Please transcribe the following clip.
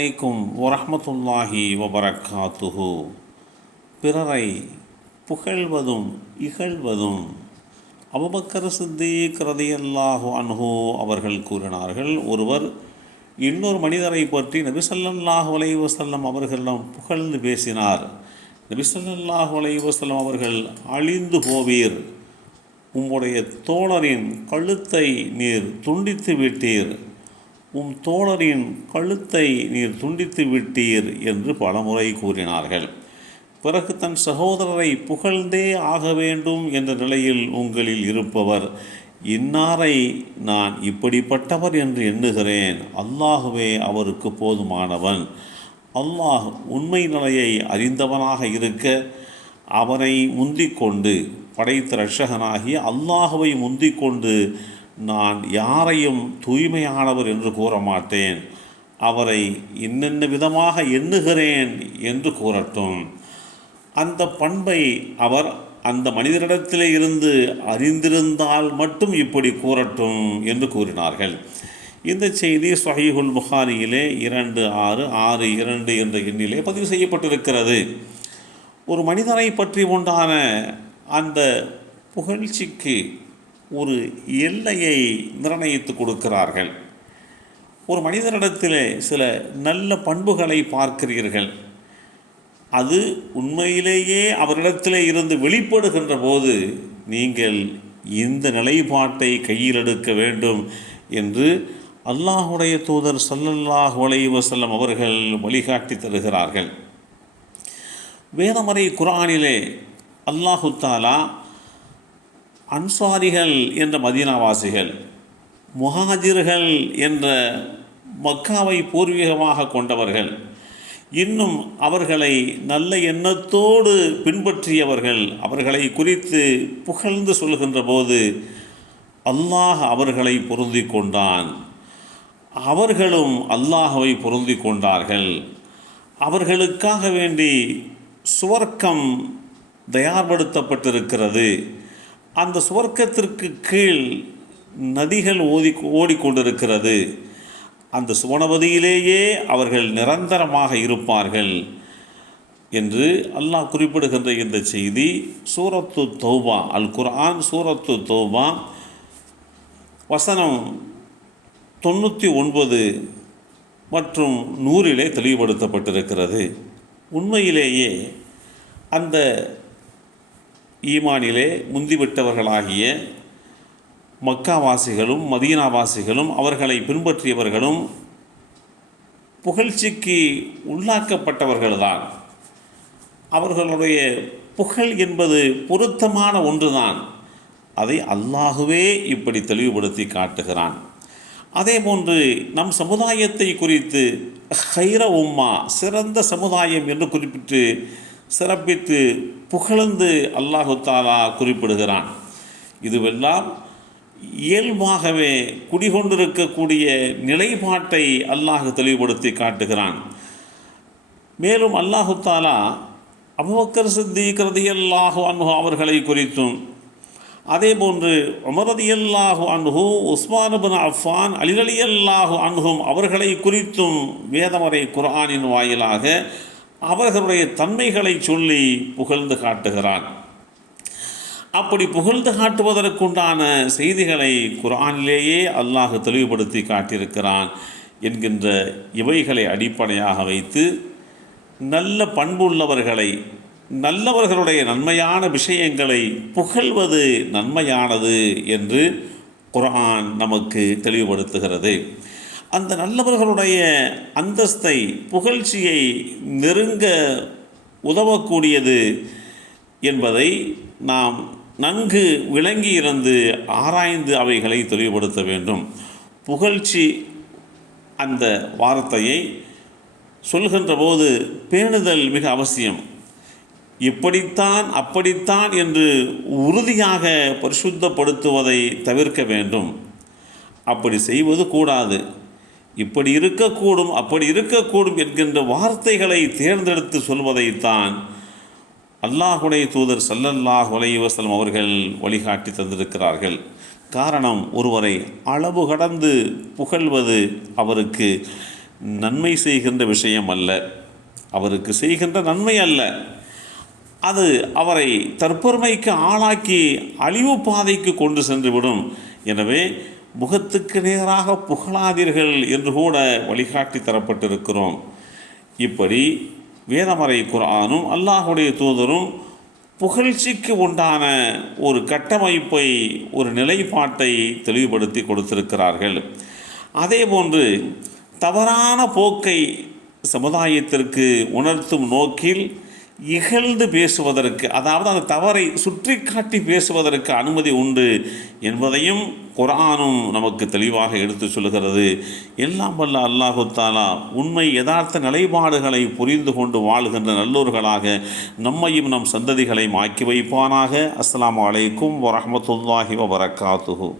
அலைக்கும் வரஹ்மத்துல்லாஹி வபரக்காத்துஹு. பிறரை புகழ்வதும் இகழ்வதும். அபூபக்கர் சித்தீக் ரலியல்லாஹு அன்ஹு அவர்கள் கூறினார்கள், ஒருவர் இன்னொரு மனிதரை பற்றி நபி ஸல்லல்லாஹு அலைஹி வஸல்லம் அவர்களிடம் புகழ்ந்து பேசினார். நபி ஸல்லல்லாஹு அலைஹி வஸல்லம் அவர்கள், அழிந்து போவீர், உம்முடைய தோழரின் கழுத்தை நீர் துண்டித்து விட்டீர், உம் தோழரின் கழுத்தை நீர் துண்டித்து விட்டீர் என்று பலமுறை கூறினார்கள். பிறகு தன் சகோதரரை புகழ்ந்தே ஆக வேண்டும் என்ற நிலையில் உங்களில் இருப்பவர், இன்னாரை நான் இப்படிப்பட்டவர் என்று எண்ணுகிறேன், அல்லாஹுவே அவருக்கு போதுமானவன், அல்லாஹ் உண்மை நிலையை அறிந்தவனாக இருக்க அவனை முந்திக்கொண்டு, படைத்த இரட்சகனாகிய அல்லாஹுவை முந்திக்கொண்டு நான் யாரையும் தூய்மையானவர் என்று கூற மாட்டேன், அவரை இன்னென்ன விதமாக எண்ணுகிறேன் என்று கூறட்டும். அந்த பண்பை அவர் அந்த மனிதரிடத்திலே இருந்து அறிந்திருந்தால் மட்டும் இப்படி கூறட்டும் என்று கூறினார்கள். இந்த செய்தி ஸஹீஹுல் புகாரியிலே 2662 என்ற எண்ணிலே பதிவு செய்யப்பட்டிருக்கிறது. ஒரு மனிதரை பற்றி உண்டான அந்த புகழ்ச்சிக்கு ஒரு எல்லையை நிர்ணயித்து கொடுக்கிறார்கள். ஒரு மனிதனிடத்திலே சில நல்ல பண்புகளை பார்க்கிறீர்கள், அது உண்மையிலேயே அவரிடத்திலே இருந்து வெளிப்படுகின்ற போது நீங்கள் இந்த நிலைப்பாட்டை கையில் எடுக்க வேண்டும் என்று அல்லாஹுடைய தூதர் ஸல்லல்லாஹு அலைஹி வஸல்லம் அவர்கள் வழிகாட்டி தருகிறார்கள். வேதமறை குர்ஆனிலே அல்லாஹு தஆலா அன்சாரிகள் என்ற மதீனாவாசிகள், முஹாஜிர்கள் என்ற மக்காவை பூர்வீகமாக கொண்டவர்கள், இன்னும் அவர்களை நல்ல எண்ணத்தோடு பின்பற்றியவர்கள், அவர்களை குறித்து புகழ்ந்து சொல்கின்ற போது அல்லாஹ் அவர்களை பொருந்தி கொண்டான், அவர்களும் அல்லாஹ்வை பொருந்தி கொண்டார்கள். அவர்களுக்காக வேண்டி சுவர்க்கம் தயார்படுத்தப்பட்டிருக்கிறது. அந்த சுவர்க்கத்திற்கு கீழ் நதிகள் ஓடிக்கொண்டிருக்கிறது. அந்த சுவனவதியிலேயே அவர்கள் நிரந்தரமாக இருப்பார்கள் என்று அல்லாஹ் குறிப்பிடுகின்ற இந்த செய்தி சூரத்து தௌபா, அல் குர்ஆன் சூரத்து தௌபா வசனம் 99 மற்றும் 100 தெளிவுபடுத்தப்பட்டிருக்கிறது. உண்மையிலேயே அந்த ஈமானிலே முந்திவிட்டவர்களாகிய மக்காவாசிகளும் மதீனாவாசிகளும் அவர்களை பின்பற்றியவர்களும் புகழ்ச்சிக்கு உள்ளாக்கப்பட்டவர்கள்தான். அவர்களுடைய புகழ் என்பது பொருத்தமான ஒன்றுதான். அதை அல்லாஹுவே இப்படி தெளிவுபடுத்தி காட்டுகிறான். அதேபோன்று நம் சமுதாயத்தை குறித்து ஹைர உம்மா, சிறந்த சமுதாயம் என்று குறிப்பிட்டு சிறப்பித்து புகழ்ந்து அல்லாஹு தஆலா குறிப்பிடுகிறான். இதுவெல்லாம் இயல்பாகவே குடிகொண்டிருக்கக்கூடிய நிலைப்பாட்டை அல்லாஹ் தெளிவுபடுத்தி காட்டுகிறான். மேலும் அல்லாஹு தஆலா அபூபக்கர் சித்தீக் ரலியல்லாஹு அன்ஹு அவர்களை குறித்தும், அதேபோன்று உமர் ரலியல்லாஹு அன்ஹு, உஸ்மான் இப்னு அஃபான், அலி ரலியல்லாஹு அன்ஹும் அவர்களை குறித்தும் வேதமறை குர்ஆனின் வாயிலாக அவர்களுடைய தன்மைகளை சொல்லி புகழ்ந்து காட்டுகிறான். அப்படி புகழ்ந்து காட்டுவதற்குண்டான செய்திகளை குர்ஆனிலேயே அல்லாஹ் தெளிவுபடுத்தி காட்டியிருக்கிறான் என்கின்ற இவைகளை அடிப்படையாக வைத்து நல்ல பண்புள்ளவர்களை, நல்லவர்களுடைய நன்மையான விஷயங்களை புகழ்வது நன்மையானது என்று குர்ஆன் நமக்கு தெளிவுபடுத்துகிறது. அந்த நல்லவர்களுடைய அந்தஸ்தை, புகழ்ச்சியை நெருங்க உதவக்கூடியது என்பதை நாம் நன்கு விளங்கி இருந்து ஆராய்ந்து அவைகளை தெளிவுபடுத்த வேண்டும். புகழ்ச்சி அந்த வார்த்தையை சொல்கின்ற போது பேணுதல் மிக அவசியம். இப்படித்தான் அப்படித்தான் என்று உறுதியாக பரிசுத்தப்படுத்துவதை தவிர்க்க வேண்டும். அப்படி செய்வது கூடாது. இப்படி இருக்கக்கூடும், அப்படி இருக்கக்கூடும் என்கின்ற வார்த்தைகளை தேர்ந்தெடுத்து சொல்வதைத்தான் அல்லாஹுடைய தூதர் ஸல்லல்லாஹு அலைஹி வஸல்லம் அவர்கள் வழிகாட்டி தந்திருக்கிறார்கள். காரணம், ஒருவரை அளவு கடந்து புகழ்வது அவருக்கு நன்மை செய்கின்ற விஷயம் அல்ல, அவருக்கு செய்கின்ற நன்மை அல்ல. அது அவரை தற்பெருமைக்கு ஆளாக்கி அழிவு பாதைக்கு கொண்டு சென்றுவிடும். எனவே முகத்துக்கு நேராக புகழாதீர்கள் என்று கூட வழிகாட்டி தரப்பட்டிருக்கிறோம். இப்படி வேதமறை குர்ஆனும் அல்லாஹுடைய தூதரும் புகழ்ச்சிக்கு உண்டான ஒரு கட்டமைப்பை, ஒரு நிலைப்பாட்டை தெளிவுபடுத்தி கொடுத்திருக்கிறார்கள். அதேபோன்று தவறான போக்கை சமுதாயத்திற்கு உணர்த்தும் நோக்கில் இகழ்ந்து பேசுவதற்கு, அதாவது அந்த தவறை சுற்றி காட்டி பேசுவதற்கு அனுமதி உண்டு என்பதையும் குர்ஆனும் நமக்கு தெளிவாக எடுத்து சொல்கிறது. எல்லாம் வல்ல அல்லாஹு தஆலா உண்மை யதார்த்த நிலைப்பாடுகளை புரிந்து கொண்டு வாழுகின்ற நல்லோர்களாக நம்மையும் நம் சந்ததிகளையும் ஆக்கி வைப்பானாக. அஸ்ஸலாமு அலைக்கும் வரஹ்மத்துல்லாஹி வபரகாத்துஹு.